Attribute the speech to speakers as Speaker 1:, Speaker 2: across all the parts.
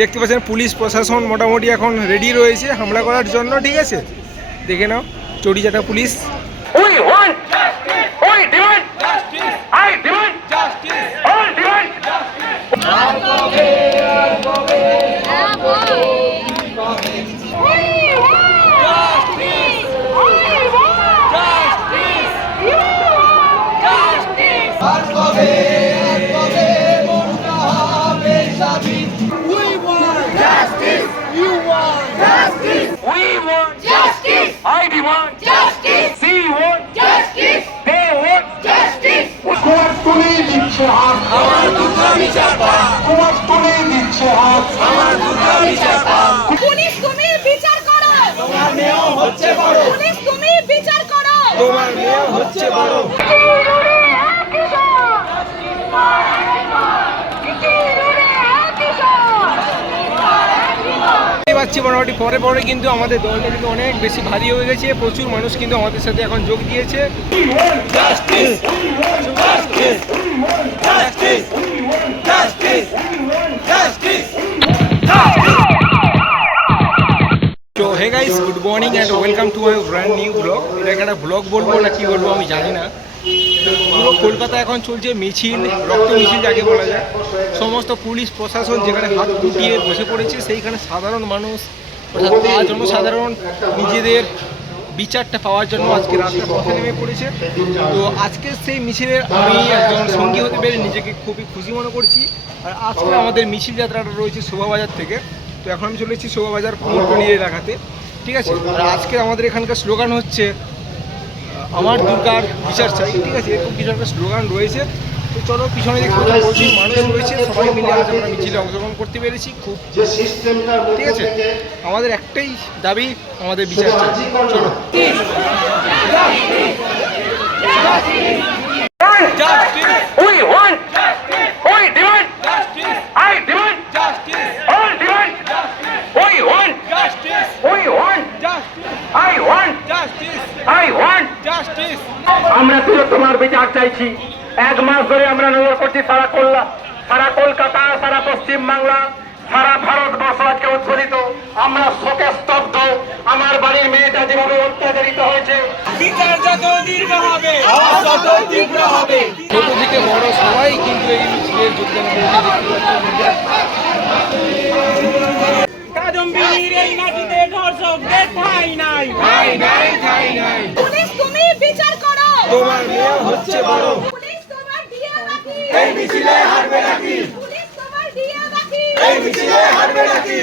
Speaker 1: দেখতে পাচ্ছেন পুলিশ প্রশাসন মোটামুটি এখন রেডি রয়েছে হামলা করার জন্য ঠিক আছে? দেখে নাও চড়িজাটা police.
Speaker 2: Justice. Demand justice. I demand justice. All demand justice. We want
Speaker 3: Justice!
Speaker 2: I demand
Speaker 3: Justice!
Speaker 2: She want
Speaker 3: Justice!
Speaker 2: They want
Speaker 3: Justice!
Speaker 4: কুমার তুলেই দিচ্ছে হাত আমার দুর্গা বিচার কুমার তুলেই দিচ্ছে হাত আমার দুর্গা বিচার
Speaker 3: পুলিশ তুমি বিচার করো তোমার মেয়েও হচ্ছে বড় পুলিশ তুমি বিচার করো
Speaker 1: তোমার মেয়ে হচ্ছে বড় পাচ্ছি মোটামুটি। পরে পরে কিন্তু আমাদের দলটা কিন্তু অনেক বেশি ভারী হয়ে গেছে। প্রচুর মানুষ কিন্তু আমাদের সাথে এখন যোগ দিয়েছে। Hey good morning and welcome to my brand new blog এটাকে একটা ব্লগ বলব না কি বলব আমি জানি না। পুরো কলকাতা এখন চলছে মিছিল, রক্ত মিছিল যাকে বলা যায়। সমস্ত পুলিশ, প্রশাসন যেখানে হাত গুটিয়ে বসে পড়েছে, সেইখানে সাধারণ মানুষ, অর্থাৎ জনসাধারণ নিজেদের বিচারটা পাওয়ার জন্য আজকে রাস্তা পথে নেমে পড়েছে। তো আজকে সেই মিছিলের আমি একজন সঙ্গী হতে পেরে নিজেকে খুবই খুশি মনে করছি। আর আজকে আমাদের মিছিল যাত্রাটা রয়েছে শোভাবাজার থেকে। তো এখন আমি চলেছি শোভাবাজার কুমোরটলি এলাকাতে। ঠিক আছে? আর আজকে আমাদের এখানকার স্লোগান হচ্ছে আমার দুর্গার বিচার চাই ঠিক আছে? এরকম কিছু একটা স্লোগান রয়েছে। তো চলো পিছনে পাচ্ছি প্রচুর মানুষ রয়েছে সবাই মিলে আজ আমরা মিছিলে অংশগ্রহণ করতে পেরেছি খুব
Speaker 4: যে
Speaker 1: ঠিক আছে? আমাদের একটাই দাবি আমাদের বিচার চাই। চলো
Speaker 2: We want justice. We demand justice. I demand justice. All demand justice. We want justice. We want justice. I want justice. I want justice. আমরা তোমার বিচার চাইছি। এক মাস ধরে আমরা নজর করছি সারা কল্লা সারা কলকাতা সারা পশ্চিম বাংলা সারা ভারতবর্ষ আজকে উদ্বোধিত। আমরা শোকে স্তব্ধ। আমার বাড়ির মেয়েটা যেভাবে অত্যাচারিত হয়েছে বিচার যত দীর্ঘ হবে তত তীব্র হবে।
Speaker 1: ছোট থেকে বড় সবাই কিন্তু এই মিছিলে যোগদান
Speaker 5: কাদম্বিনীর এই মাটিতে ধর্ষকদের ঠাঁই নাই।
Speaker 1: ঠাই নাই তোমার মেয়ে হচ্ছে বড়।
Speaker 3: পুলিশ
Speaker 1: এই মিছিলে হারবে নাকি?
Speaker 3: পুলিশ তোমার দিয়ে বাকি।
Speaker 1: এই মিছিলে হারবে নাকি?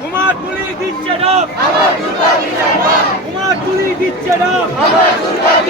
Speaker 5: কুমার তুলি দিচ্ছে ডব কুমার তুলি দিচ্ছে ডব কুমার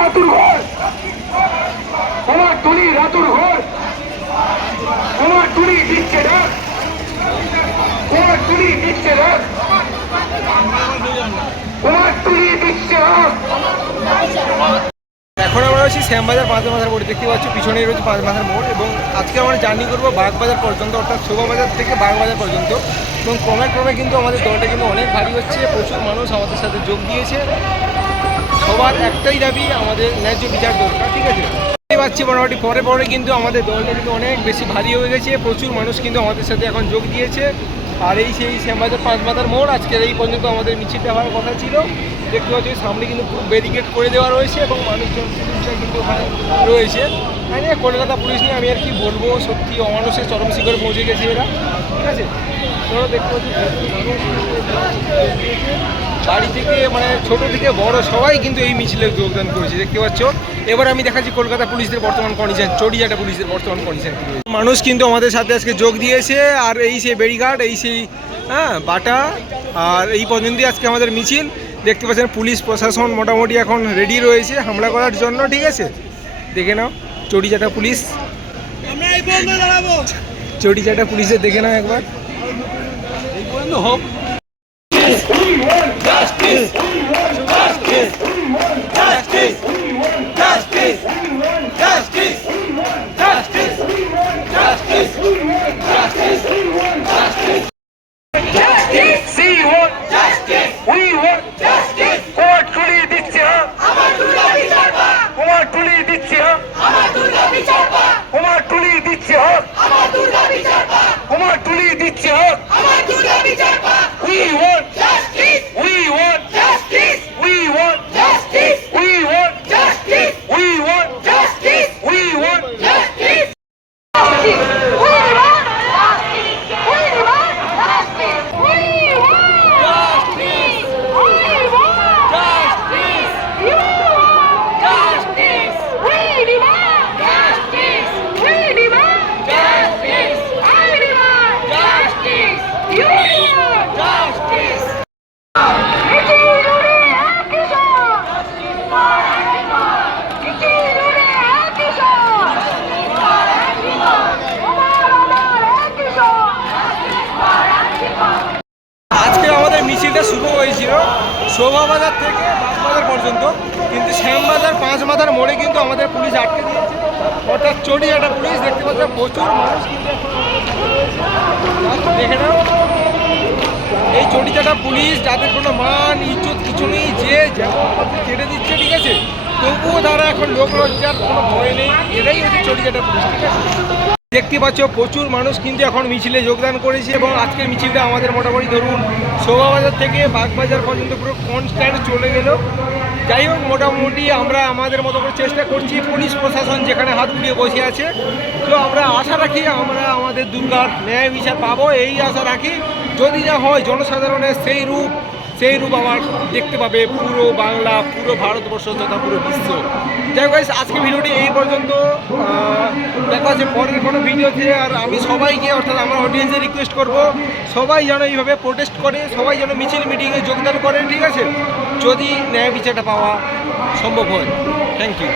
Speaker 4: রাতুর ঘর কুমার তুলি রাতুর ঘর কুমার তুলি দিচ্ছে কুমার তুলি দিচ্ছে কুমার তুলি দিচ্ছে
Speaker 1: এখন আমরা আছি শ্যামবাজার পাঁচ মাথার মোড়। দেখতে পাচ্ছি, পিছনেই রয়েছে পাঁচ মাথার মোড় এবং আজকে আমরা জার্নি করব বাগবাজার পর্যন্ত, অর্থাৎ শোভাবাজার থেকে বাগবাজার পর্যন্ত। এবং ক্রমে ক্রমে কিন্তু আমাদের দলটা কিন্তু অনেক ভারী হচ্ছে, প্রচুর মানুষ আমাদের সাথে যোগ দিয়েছে। সবার একটাই দাবি, আমাদের ন্যায্য বিচার দরকার, ঠিক আছে? পাচ্ছি মোটামুটি পরে পরে কিন্তু আমাদের দলটা কিন্তু অনেক বেশি ভারী হয়ে গেছে, প্রচুর মানুষ কিন্তু আমাদের সাথে এখন যোগ দিয়েছে। আর এই সেই শ্যামবাজার পাঁচ মাথার মোড়, আজকের এই পর্যন্ত আমাদের মিছিলটা হওয়ার কথা ছিল। দেখতে পাচ্ছি সামনে কিন্তু পুরো ব্যারিকেড করে দেওয়া রয়েছে এবং মানুষজন কিন্তু ওখানে রয়েছে। আমি কলকাতা পুলিশ নিয়ে আমি আর কি বলব, সত্যি অমানুষের চরম শিখরে পৌঁছে গেছে এরা, ঠিক আছে? ধরো দেখতে পাচ্ছি। বাড়ি থেকে মানে ছোট থেকে বড় সবাই কিন্তু এই মিছিলে যোগদান করেছে দেখতে পাচ্ছ? এবার আমি দেখাচ্ছি কলকাতা পুলিশের বর্তমান কন্ডিশন চড়িয়াটা পুলিশের বর্তমান কন্ডিশন মানুষ কিন্তু আমাদের সাথে আজকে যোগ দিয়েছে আর এই সেই বেড়িঘাট এই সেই হ্যাঁ বাটা আর এই পর্যন্তই আজকে আমাদের মিছিল। দেখতে পাচ্ছেন পুলিশ প্রশাসন মোটামুটি এখন রেডি রয়েছে হামলা করার জন্য ঠিক আছে? দেখে নাও চড়িয়াটা police.
Speaker 3: See what? We want court তুলিয়ে দিচ্ছে হ্যাঁ
Speaker 6: আমার দুর্গা বিচার পাক
Speaker 3: কুমার তুলিয়ে দিচ্ছে হ্যাঁ
Speaker 6: আমার দুর্গা বিচার পাক
Speaker 3: কুমার তুলিয়ে দিচ্ছে হ্যাঁ
Speaker 6: আমার দুর্গা বিচার পাক
Speaker 3: কুমার তুলিয়ে দিচ্ছে হ্যাঁ
Speaker 6: আমার দুর্গা বিচার পাক
Speaker 3: We want
Speaker 1: হয়েছিল শোভাবাজার থেকে বাগবাজার পর্যন্ত। কিন্তু শ্যামবাজার পাঁচ মাথার মোড়ে কিন্তু আমাদের পুলিশ আটকে দিয়েছে। অর্থাৎ চড়িয়াটা পুলিশ দেখতে পাচ্ছে, প্রচুর মানুষ কিন্তু দেখে নাও। এই চটিচাটা পুলিশ যাদের কোনো মান, ইজ্জত কিছু নেই, যে যেমন কেটে দিচ্ছে, ঠিক আছে? তবুও তারা এখন লোক লজ্জার কোনো ভয় নেই। এটাই হচ্ছে চটিচাটা পুলিশ, ঠিক আছে? দেখতে পাচ্ছ, প্রচুর মানুষ কিন্তু এখন মিছিলে যোগদান করেছে এবং আজকের মিছিলটা আমাদের মোটামুটি ধরুন শোভাবাজার থেকে বাগবাজার পর্যন্ত পুরো কনস্ট্যান্ট চলে গেল। যাই হোক, মোটামুটি আমরা আমাদের মতো করে চেষ্টা করছি, পুলিশ প্রশাসন যেখানে হাত গুলিয়ে বসে আছে। তো আমরা আশা রাখি আমরা আমাদের দুর্গার ন্যায় বিচার পাবো, এই আশা রাখি। যদি না হয়, জনসাধারণের সেই রূপ সেই রূপ আমার দেখতে পাবে পুরো বাংলা, পুরো ভারতবর্ষ তথা পুরো বিশ্ব। যাই হোক আজকে ভিডিওটি এই পর্যন্ত। দেখা হচ্ছে পরের কোনো ভিডিওতে, আর আমি সবাইকে, অর্থাৎ আমার অডিয়েন্সে রিকোয়েস্ট করব, সবাই যেন এইভাবে প্রোটেস্ট করে, সবাই যেন মিছিল মিটিংয়ে যোগদান করেন ঠিক আছে? যদি ন্যায় বিচারটা পাওয়া সম্ভব হয় থ্যাংক ইউ